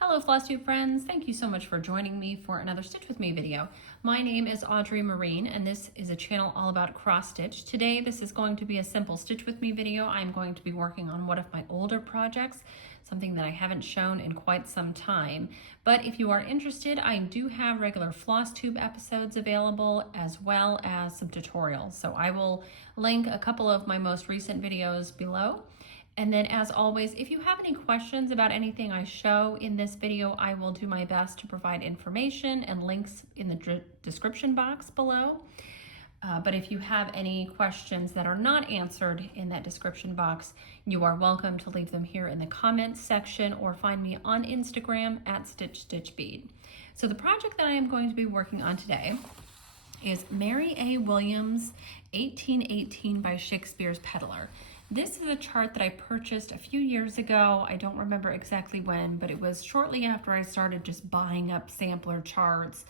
Hello Flosstube friends, thank you so much for joining me for another Stitch With Me video. My name is Audrey Marine and this is a channel all about cross stitch. Today this is going to be a simple Stitch With Me video. I'm going to be working on one of my older projects, something that I haven't shown in quite some time. But if you are interested, I do have regular Flosstube episodes available as well as some tutorials. So I will link a couple of my most recent videos below. And then as always, if you have any questions about anything I show in this video, I will do my best to provide information and links in the description box below. But if you have any questions that are not answered in that description box, you are welcome to leave them here in the comments section or find me on Instagram at @StitchStitchBead. So the project that I am going to be working on today is Mary A. Williams' 1818 by Shakespeare's Peddler. This is a chart that I purchased a few years ago. I don't remember exactly when, but it was shortly after I started just buying up sampler charts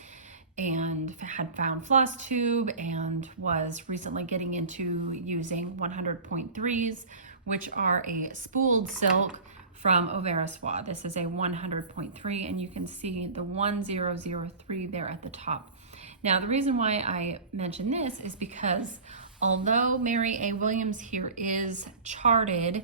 and had found Flosstube and was recently getting into using 100.3s, which are a spooled silk from Soie. This is a 100.3 and you can see the 1003 there at the top. Now the reason why I mention this is because although Mary A. Williams here is charted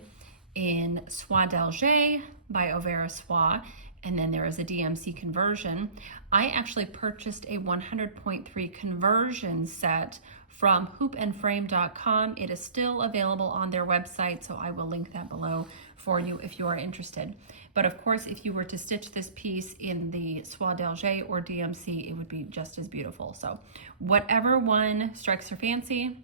in Soie d'Alger by Soie, and then there is a DMC conversion, I actually purchased a 100.3 conversion set from hoopandframe.com. It is still available on their website, so I will link that below for you if you are interested. But of course, if you were to stitch this piece in the Soie d'Alger or DMC, it would be just as beautiful. So whatever one strikes your fancy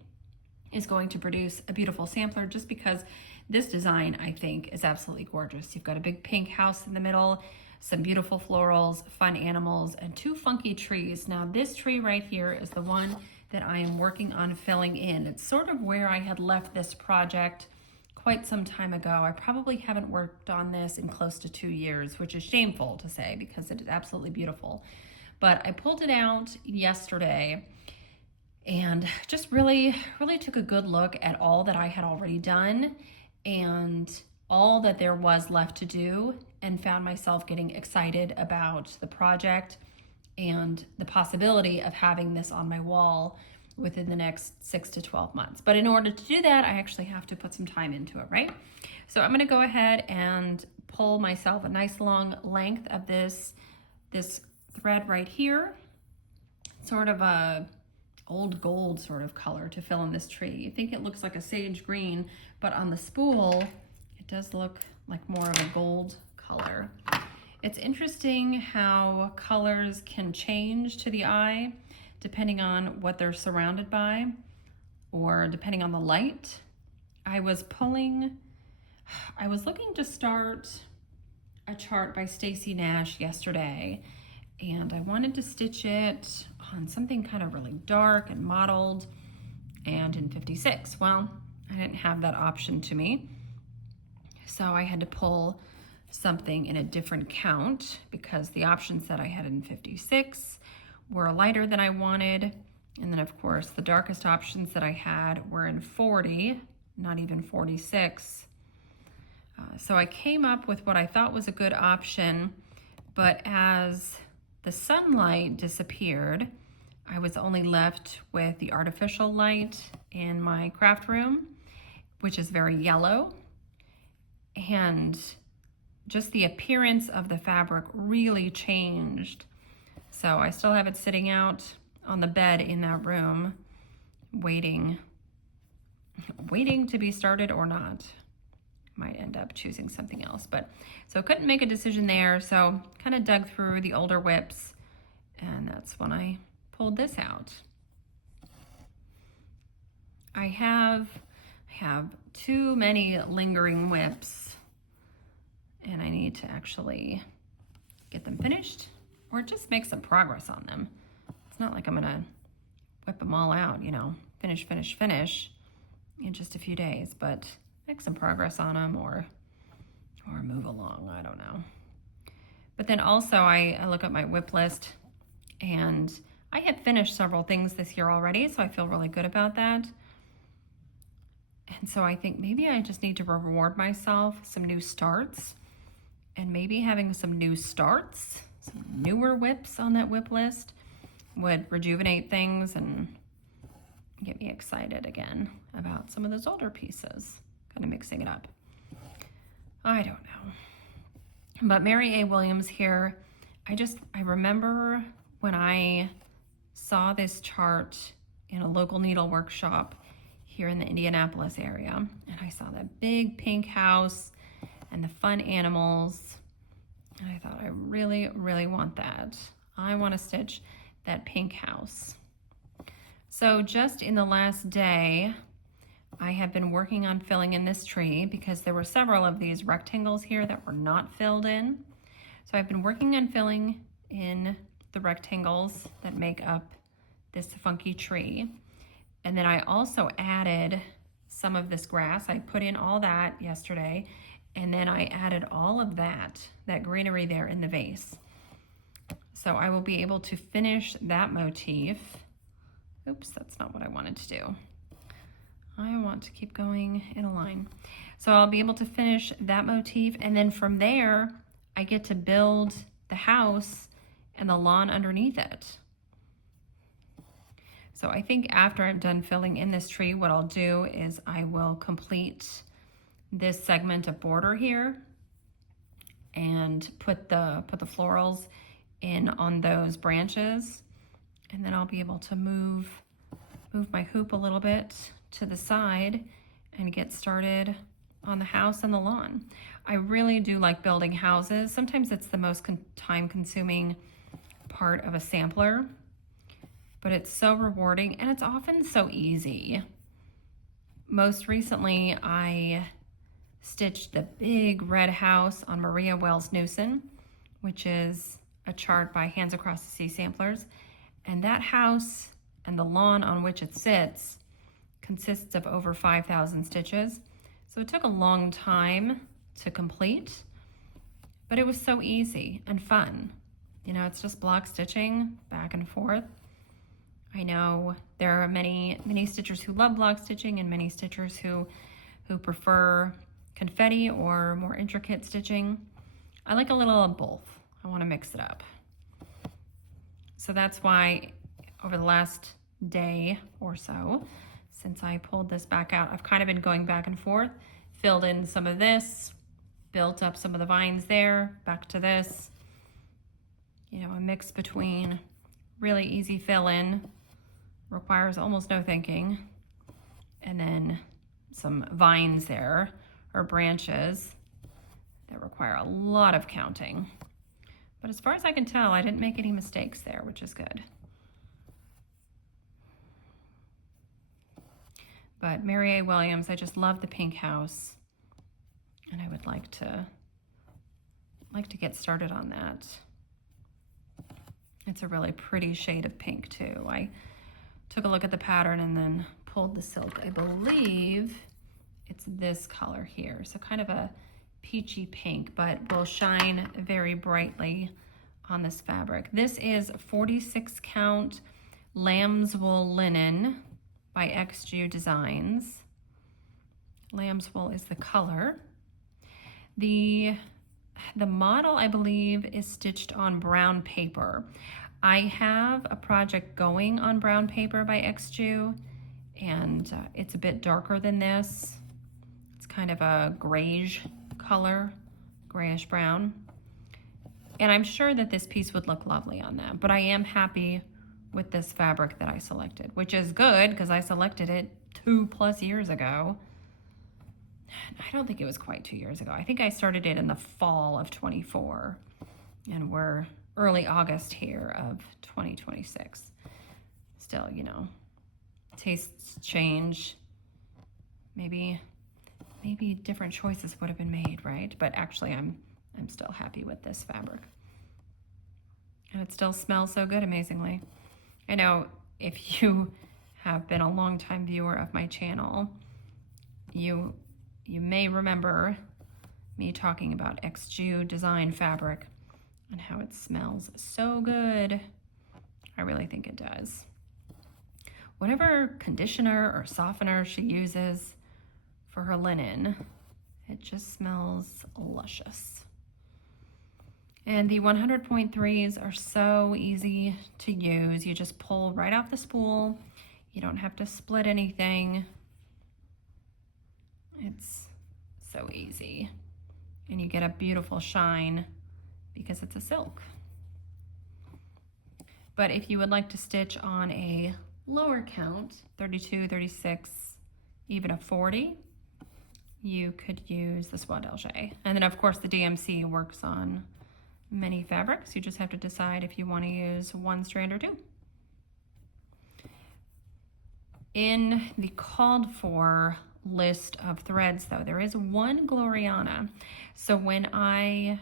is going to produce a beautiful sampler, just because this design I think is absolutely gorgeous. You've got a big pink house in the middle, some beautiful florals, fun animals, and two funky trees. Now this tree right here is the one that I am working on filling in. It's sort of where I had left this project quite some time ago. I probably haven't worked on this in close to 2 years, which is shameful to say because it is absolutely beautiful. But I pulled it out yesterday and just really took a good look at all that I had already done and all that there was left to do, and found myself getting excited about the project and the possibility of having this on my wall within the next 6 to 12 months. But in order to do that, I actually have to put some time into it, right? So I'm gonna go ahead and pull myself a nice long length of this thread right here, sort of a old gold sort of color to fill in this tree. You think it looks like a sage green, but on the spool, it does look like more of a gold color. It's interesting how colors can change to the eye depending on what they're surrounded by or depending on the light. I was looking to start a chart by Stacy Nash yesterday, and I wanted to stitch it on something kind of really dark and mottled and in 56. Well, I didn't have that option to me, so I had to pull something in a different count because the options that I had in 56 were lighter than I wanted, and then of course the darkest options that I had were in 40, not even 46. So I came up with what I thought was a good option, but as the sunlight disappeared, I was only left with the artificial light in my craft room, which is very yellow, and just the appearance of the fabric really changed. So I still have it sitting out on the bed in that room, waiting to be started or not. Might end up choosing something else, but so couldn't make a decision there. So kind of dug through the older whips, and that's when I pulled this out. I have too many lingering whips, and I need to actually get them finished or just make some progress on them. It's not like I'm gonna whip them all out, you know, finish in just a few days, but make some progress on them or move along, I don't know. But then also I look at my whip list, and I have finished several things this year already, so I feel really good about that. And so I think maybe I just need to reward myself some new starts and maybe having some new starts, some newer whips on that whip list would rejuvenate things and get me excited again about some of those older pieces, kind of mixing it up. I don't know. But Mary A. Williams here, I remember when I saw this chart in a local needle workshop here in the Indianapolis area, and I saw that big pink house and the fun animals, and I thought, I really, really want that. I want to stitch that pink house. So just in the last day, I have been working on filling in this tree because there were several of these rectangles here that were not filled in. So I've been working on filling in the rectangles that make up this funky tree. And then I also added some of this grass. I put in all that yesterday, and then I added all of that greenery there in the vase. So I will be able to finish that motif. Oops, that's not what I wanted to do. I want to keep going in a line. So I'll be able to finish that motif, and then from there, I get to build the house and the lawn underneath it. So I think after I'm done filling in this tree, what I'll do is I will complete this segment of border here and put the florals in on those branches, and then I'll be able to move my hoop a little bit to the side and get started on the house and the lawn. I really do like building houses. Sometimes it's the most time-consuming part of a sampler, but it's so rewarding and it's often so easy. Most recently, I stitched the big red house on Maria Wells Newson, which is a chart by Hands Across the Sea Samplers. And that house and the lawn on which it sits consists of over 5,000 stitches. So it took a long time to complete, but it was so easy and fun. You know, it's just block stitching back and forth. I know there are many stitchers who love block stitching and many stitchers who prefer confetti or more intricate stitching. I like a little of both. I want to mix it up. So that's why over the last day or so, since I pulled this back out, I've kind of been going back and forth, filled in some of this, built up some of the vines there, back to this. You know, a mix between really easy fill in, requires almost no thinking, and then some vines there, or branches, that require a lot of counting. But as far as I can tell, I didn't make any mistakes there, which is good. But Mary A. Williams, I just love the pink house, and I would like to get started on that. It's a really pretty shade of pink too. I took a look at the pattern and then pulled the silk. I believe it's this color here, so kind of a peachy pink, but will shine very brightly on this fabric. This is 46 count lamb's wool linen by XG Designs. Lamb's wool is the color. The model, I believe, is stitched on brown paper. I have a project going on brown paper by XG, and it's a bit darker than this. It's kind of a grayish color, grayish brown. And I'm sure that this piece would look lovely on that, but I am happy with this fabric that I selected, which is good because I selected it 2+ years ago. I don't think it was quite 2 years ago. I think I started it in the fall of 24, and we're early August here of 2026. Still, you know, tastes change. Maybe different choices would have been made, right? But actually, I'm still happy with this fabric. And it still smells so good, amazingly. I know if you have been a longtime viewer of my channel, you may remember me talking about XG Design fabric and how it smells so good. I really think it does. Whatever conditioner or softener she uses for her linen, it just smells luscious. And the 100.3s are so easy to use. You just pull right off the spool. You don't have to split anything. It's so easy. And you get a beautiful shine because it's a silk. But if you would like to stitch on a lower count, 32, 36, even a 40, you could use the Soie d'Alger. And then of course the DMC works on many fabrics. You just have to decide if you want to use one strand or two. In the called for list of threads though, there is one Gloriana. So when I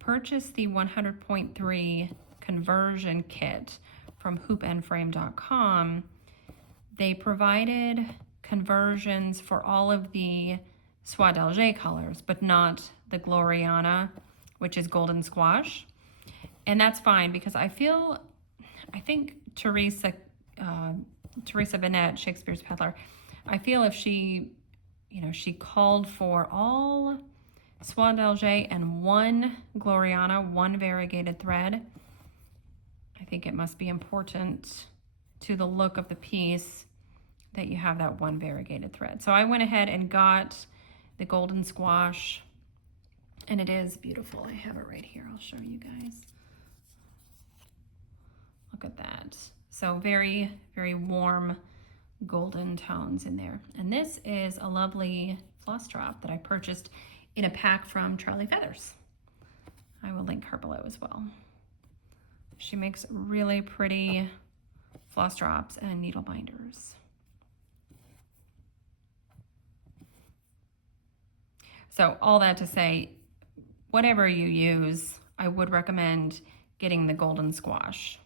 purchased the 100.3 conversion kit from hoopandframe.com, they provided conversions for all of the Soie d'Alger colors, but not the Gloriana, which is golden squash. And that's fine because I think Teresa Bennett, Shakespeare's Peddler, I feel if she called for all Soie d'Alger and one Gloriana, one variegated thread, I think it must be important to the look of the piece that you have that one variegated thread. So I went ahead and got the golden squash, and it is beautiful. I have it right here. I'll show you guys. Look at that. So very, very warm golden tones in there. And this is a lovely floss drop that I purchased in a pack from Charlie Feathers. I will link her below as well. She makes really pretty floss drops and needle binders. So all that to say, whatever you use, I would recommend getting the golden squash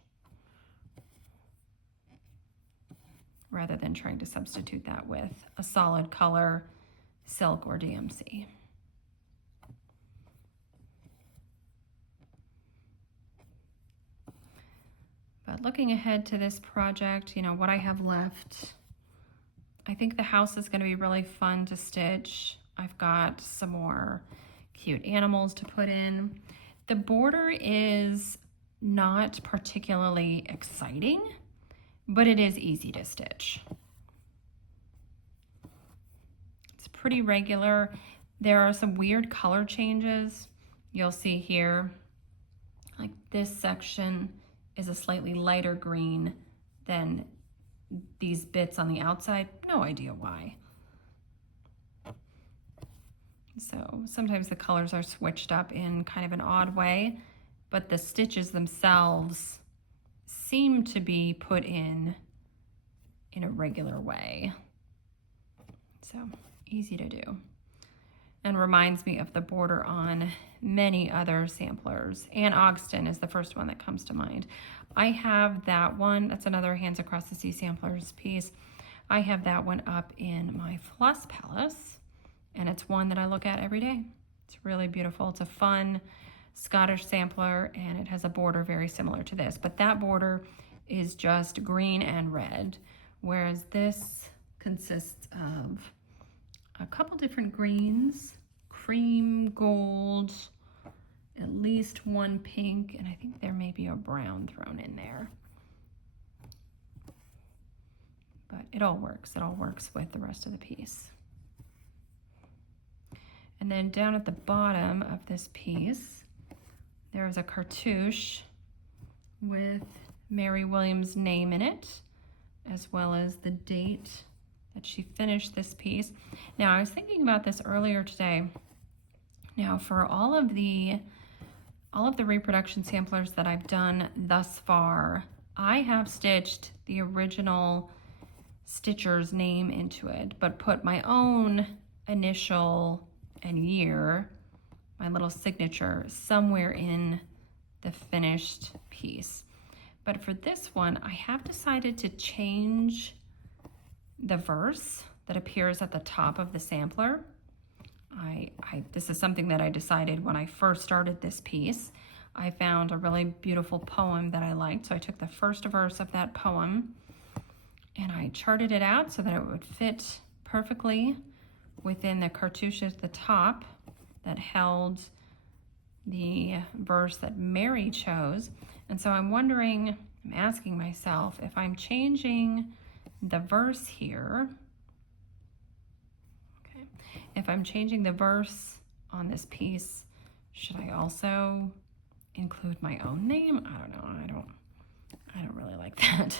rather than trying to substitute that with a solid color, silk or DMC. But looking ahead to this project, what I have left, I think the house is going to be really fun to stitch. I've got some more cute animals to put in. The border is not particularly exciting, but it is easy to stitch. It's pretty regular. There are some weird color changes. You'll see here, like this section is a slightly lighter green than these bits on the outside. No idea why. So sometimes the colors are switched up in kind of an odd way, but the stitches themselves seem to be put in a regular way. So easy to do. And reminds me of the border on many other samplers. Anne Ogston is the first one that comes to mind. I have that one. That's another Hands Across the Sea samplers piece. I have that one up in my Floss Palace, and it's one that I look at every day. It's really beautiful. It's a fun Scottish sampler, and it has a border very similar to this, but that border is just green and red, whereas this consists of a couple different greens, cream, gold, at least one pink, and I think there may be a brown thrown in there. But it all works. It all works with the rest of the piece. And then down at the bottom of this piece, there's a cartouche with Mary Williams' name in it, as well as the date that she finished this piece. Now, I was thinking about this earlier today. Now, for all of the reproduction samplers that I've done thus far, I have stitched the original stitcher's name into it, but put my own initial and year, my little signature, somewhere in the finished piece. But for this one, I have decided to change the verse that appears at the top of the sampler. This is something that I decided when I first started this piece. I found a really beautiful poem that I liked, so I took the first verse of that poem and I charted it out so that it would fit perfectly within the cartouche at the top that held the verse that Mary chose. And so I'm asking myself, if I'm changing the verse here, okay, if I'm changing the verse on this piece, should I also include my own name? I don't know. I don't really like that.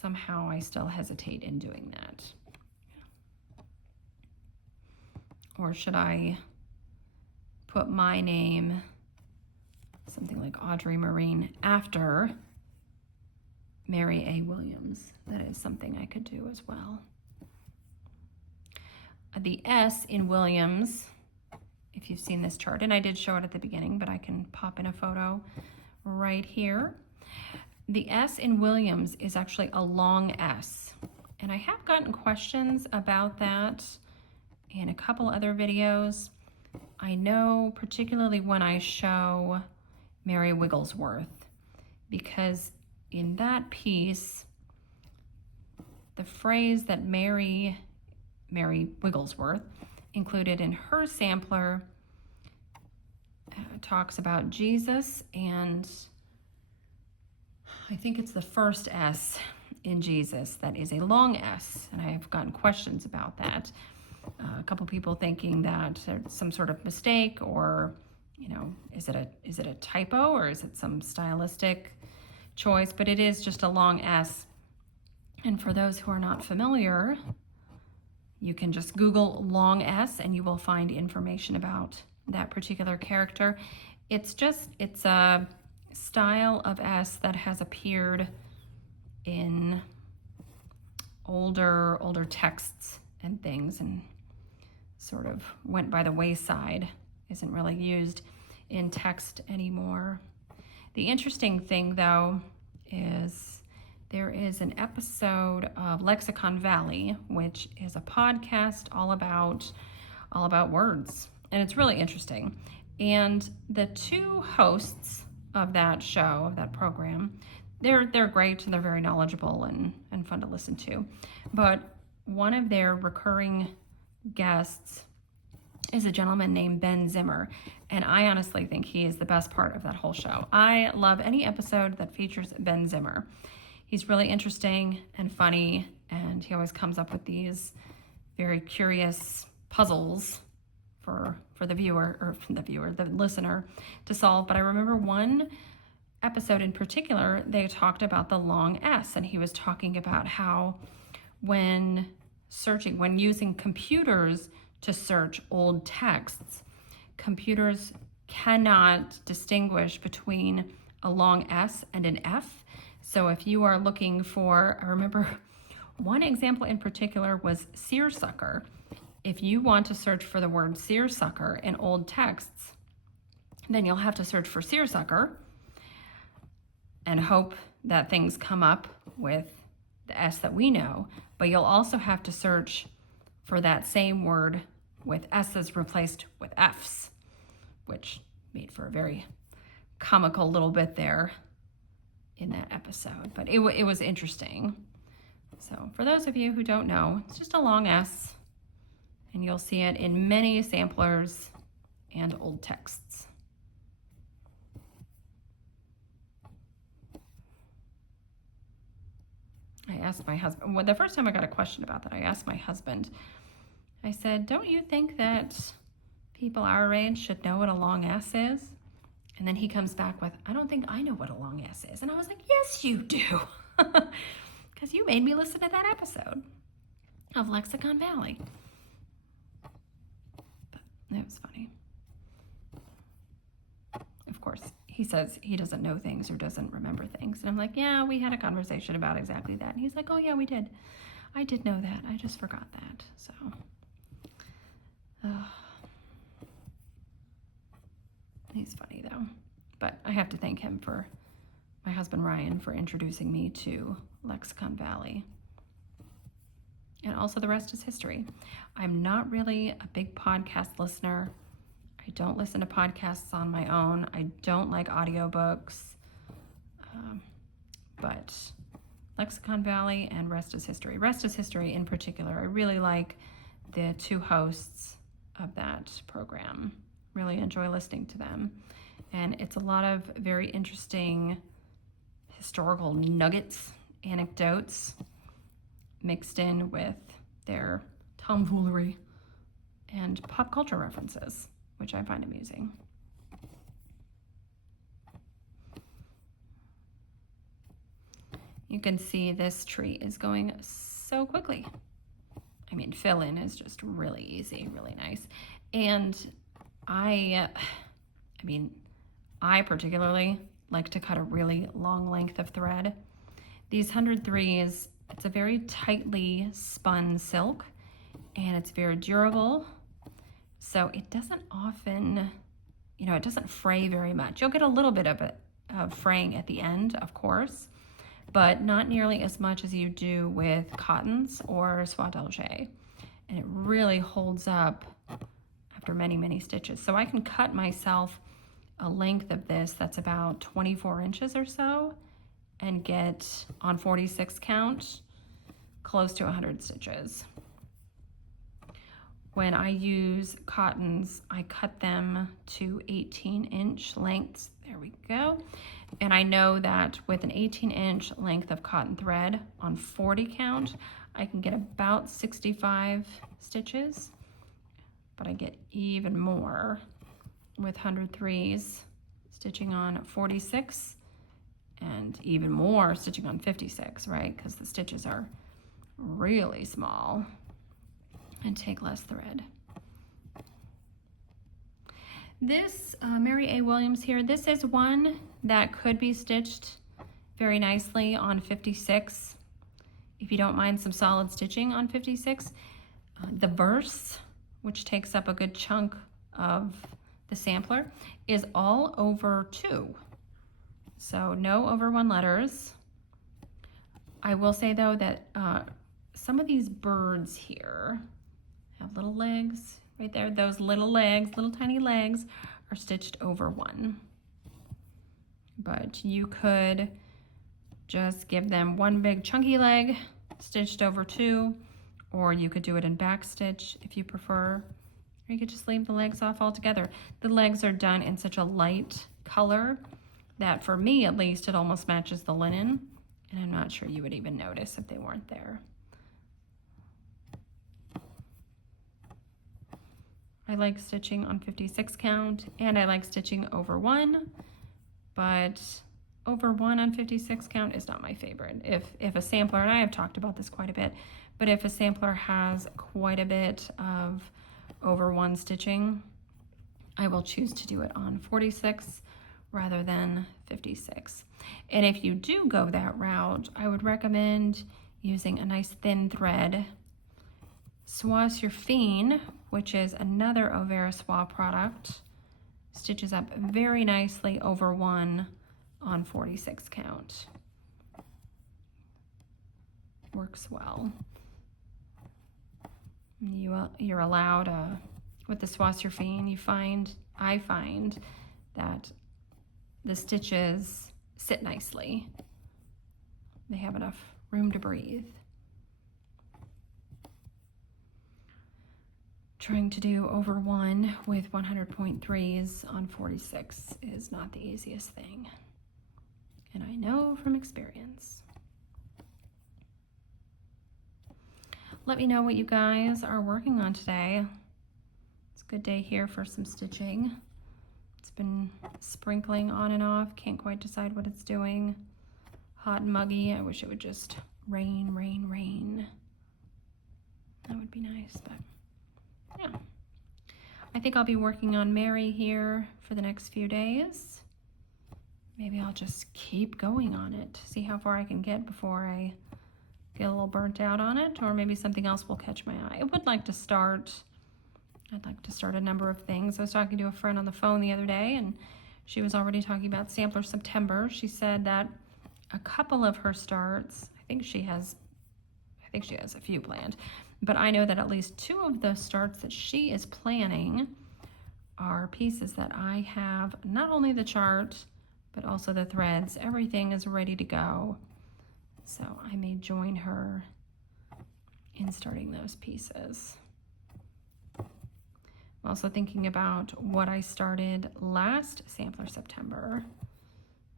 Somehow I still hesitate in doing that. Or should I put my name, something like Audrey Marine, after Mary A. Williams? That is something I could do as well. The S in Williams, if you've seen this chart, and I did show it at the beginning, but I can pop in a photo right here. The S in Williams is actually a long S, and I have gotten questions about that in a couple other videos. I know particularly when I show Mary Wigglesworth, because in that piece, the phrase that Mary Wigglesworth included in her sampler talks about Jesus, and I think it's the first S in Jesus that is a long S, and I have gotten questions about that. A couple people thinking that there's some sort of mistake, or, you know, is it a typo, or is it some stylistic choice? But it is just a long S. And for those who are not familiar, you can just Google long S and you will find information about that particular character. It's a style of S that has appeared in older texts and things, and sort of went by the wayside, isn't really used in text anymore. The interesting thing, though, is there is an episode of Lexicon Valley, which is a podcast all about words, and it's really interesting. And the two hosts of that show, of that program, they're great, and they're very knowledgeable and fun to listen to. But one of their recurring guests is a gentleman named Ben Zimmer, and I honestly think he is the best part of that whole show. I love any episode that features Ben Zimmer. He's really interesting and funny, and he always comes up with these very curious puzzles for the listener to solve. But I remember one episode in particular, they talked about the long S, and he was talking about how when using computers to search old texts, computers cannot distinguish between a long S and an F. So if you are looking for, I remember one example in particular was seersucker. If you want to search for the word seersucker in old texts, then you'll have to search for seersucker and hope that things come up with the S that we know, but you'll also have to search for that same word with S's replaced with F's, which made for a very comical little bit there in that episode, but it was interesting. So for those of you who don't know, it's just a long S, and you'll see it in many samplers and old texts. I asked my husband, well, the first time I got a question about that, I asked my husband, I said, don't you think that people our age should know what a long S is? And then he comes back with, I don't think I know what a long S is. And I was like, yes, you do. Because you made me listen to that episode of Lexicon Valley. But it was funny. Of course, he says he doesn't know things or doesn't remember things. And I'm like, yeah, we had a conversation about exactly that. And he's like, oh yeah, we did. I did know that. I just forgot that. So, he's funny though. But I have to thank him, for my husband Ryan, for introducing me to Lexicon Valley. And also the rest is history. I'm not really a big podcast listener. I don't listen to podcasts on my own. I don't like audiobooks. But Lexicon Valley and Rest is History. Rest is History in particular, I really like the two hosts of that program. really enjoy listening to them. And it's a lot of very interesting historical nuggets, anecdotes, mixed in with their tomfoolery and pop culture references, which I find amusing. You can see this tree is going so quickly. I mean, fill in is just really easy, really nice. And I particularly like to cut a really long length of thread. These 103s, it's a very tightly spun silk, and it's very durable. So it doesn't often, it doesn't fray very much. You'll get a little bit of fraying at the end, of course, but not nearly as much as you do with cottons or soie d'Alger. And it really holds up after many, many stitches. So I can cut myself a length of this that's about 24 inches or so and get, on 46 count, close to 100 stitches. When I use cottons, I cut them to 18-inch lengths. There we go. And I know that with an 18-inch length of cotton thread on 40 count, I can get about 65 stitches, but I get even more with 103s stitching on 46 and even more stitching on 56, right? Because the stitches are really small and take less thread. This Mary A. Williams here, this is one that could be stitched very nicely on 56 if you don't mind some solid stitching on 56. The verse, which takes up a good chunk of the sampler, is all over 2. So no over 1 letters. I will say though that some of these birds here have little legs right there. Those little legs, little tiny legs, are stitched over 1. But you could just give them one big chunky leg stitched over 2, or you could do it in back stitch if you prefer, or you could just leave the legs off altogether. The legs are done in such a light color that, for me at least, it almost matches the linen, and I'm not sure you would even notice if they weren't there. I like stitching on 56 count, and I like stitching over 1, but over 1 on 56 count is not my favorite. If a sampler, and I have talked about this quite a bit, but if a sampler has quite a bit of over 1 stitching, I will choose to do it on 46 rather than 56. And if you do go that route, I would recommend using a nice thin thread. Soie Surfine, which is another Overa Soie product, stitches up very nicely over 1 on 46 count. Works well. You're allowed, with the Soie Surfine, I find that the stitches sit nicely. They have enough room to breathe. Trying to do over 1 with 100.3s on 46 is not the easiest thing, and I know from experience. Let me know what you guys are working on today. It's a good day here for some stitching. It's been sprinkling on and off, can't quite decide what it's doing. Hot and muggy. I wish it would just rain, rain, rain. That would be nice, but yeah. I think I'll be working on Mary here for the next few days. Maybe I'll just keep going on it, see how far I can get before I get a little burnt out on it, or maybe something else will catch my eye. I'd like to start a number of things. I was talking to a friend on the phone the other day, and she was already talking about Sampler September. She said that a couple of her starts, I think she has a few planned, but I know that at least 2 of the starts that she is planning are pieces that I have not only the chart, but also the threads. Everything is ready to go. So I may join her in starting those pieces. I'm also thinking about what I started last Sampler September.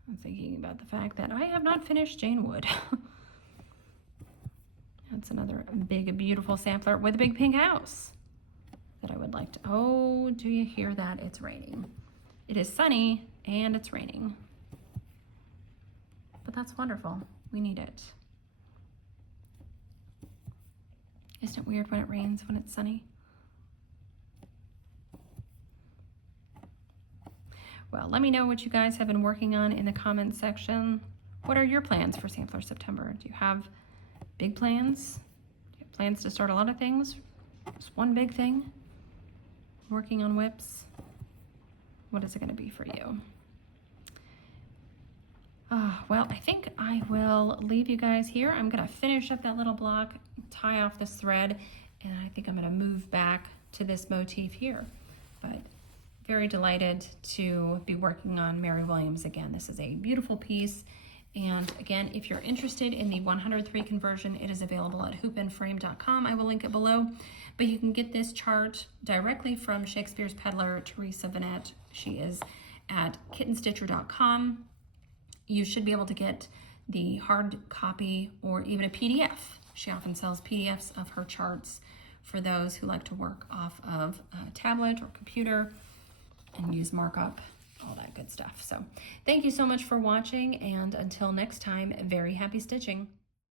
I'm thinking about the fact that I have not finished Jane Wood. That's another big, beautiful sampler with a big pink house that I would like to, oh, do you hear that? It's raining. It is sunny and it's raining. But that's wonderful. We need it. Isn't it weird when it rains when it's sunny? Well, let me know what you guys have been working on in the comments section. What are your plans for Sampler September? Do you have big plans? Do you have plans to start a lot of things? Just one big thing? Working on whips? What is it going to be for you? Well, I think I will leave you guys here. I'm going to finish up that little block, tie off this thread, and I think I'm going to move back to this motif here. But very delighted to be working on Mary Williams again. This is a beautiful piece. And again, if you're interested in the 103 conversion, it is available at hoopandframe.com. I will link it below. But you can get this chart directly from Shakespeare's peddler, Teresa Vanette. She is at kittenstitcher.com. You should be able to get the hard copy or even a PDF. She often sells PDFs of her charts for those who like to work off of a tablet or computer and use markup, all that good stuff. So thank you so much for watching, and until next time, very happy stitching.